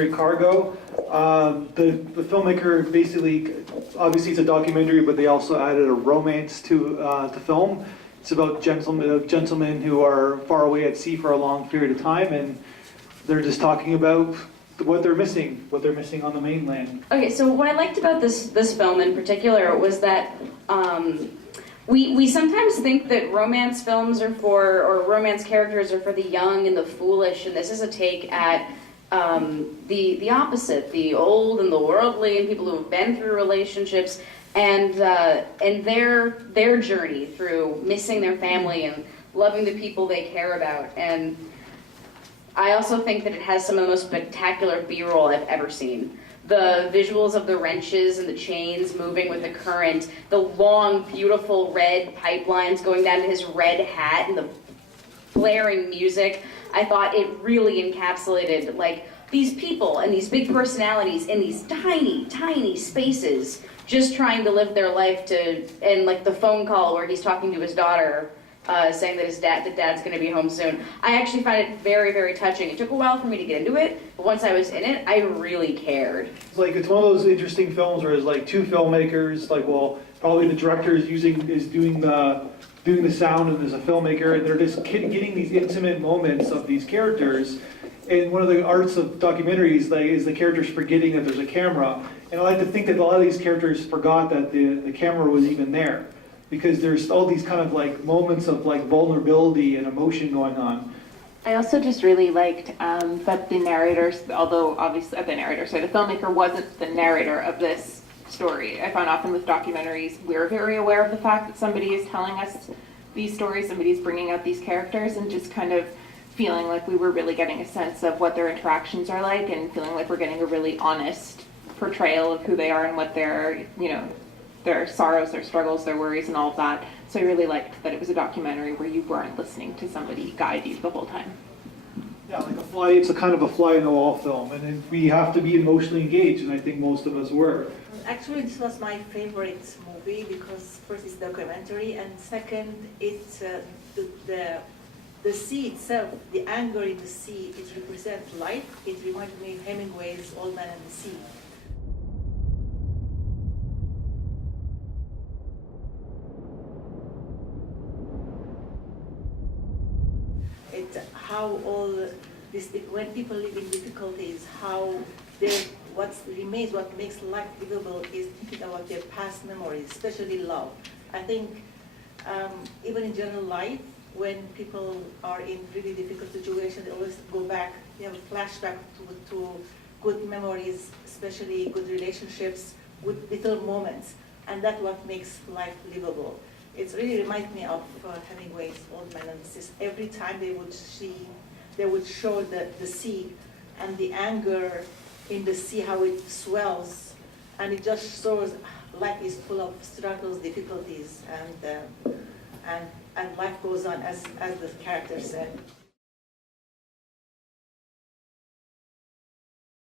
documentary Cargo. The filmmaker basically, obviously it's a documentary, but they also added a romance to film. It's about gentlemen who are far away at sea for a long period of time, and they're just talking about what they're missing on the mainland. Okay, so what I liked about this film in particular was that we sometimes think that romance films are for, or romance characters are for the young and the foolish, and this is a take at the opposite, the old and the worldly, and people who have been through relationships, and their journey through missing their family and loving the people they care about. And I also think that it has some of the most spectacular B-roll I've ever seen. The visuals of the wrenches and the chains moving with the current, the long, beautiful red pipelines going down to his red hat, and the blaring music. I thought it really encapsulated like these people and these big personalities in these tiny, tiny spaces, just trying to live their life and like the phone call where he's talking to his daughter, saying that dad's going to be home soon. I actually find it very, very touching. It took a while for me to get into it, but once I was in it, I really cared. It's one of those interesting films where it's like two filmmakers, probably the director is doing the sound and there's a filmmaker, and they're just getting these intimate moments of these characters. And one of the arts of documentaries is the characters forgetting that there's a camera. And I like to think that a lot of these characters forgot that the camera was even there, because there's all these kind of like moments of like vulnerability and emotion going on. I also just really liked that the narrators, although obviously the filmmaker wasn't the narrator of this story. I found often with documentaries, we're very aware of the fact that somebody is telling us these stories, somebody's bringing out these characters, and just kind of feeling like we were really getting a sense of what their interactions are like, and feeling like we're getting a really honest portrayal of who they are and what their sorrows, their struggles, their worries, and all of that. So I really liked that it was a documentary where you weren't listening to somebody guide you the whole time. Yeah, it's a kind of a fly in the wall film, and then we have to be emotionally engaged, and I think most of us were. Actually, this was my favorite movie because first it's documentary, and second it's the sea itself, the anger in the sea. It represents life. It reminded me of Hemingway's Old Man and the Sea. How all this, when people live in difficulties, how what remains, what makes life livable is thinking about their past memories, especially love. I think even in general life, when people are in really difficult situations, they always go back, they have a flashback to good memories, especially good relationships, with little moments, and that's what makes life livable. It really reminds me of Hemingway's Old Man and the Sea. Every time they would show the sea and the anger in the sea, how it swells, and it just shows life is full of struggles, difficulties, and life goes on, as the character said.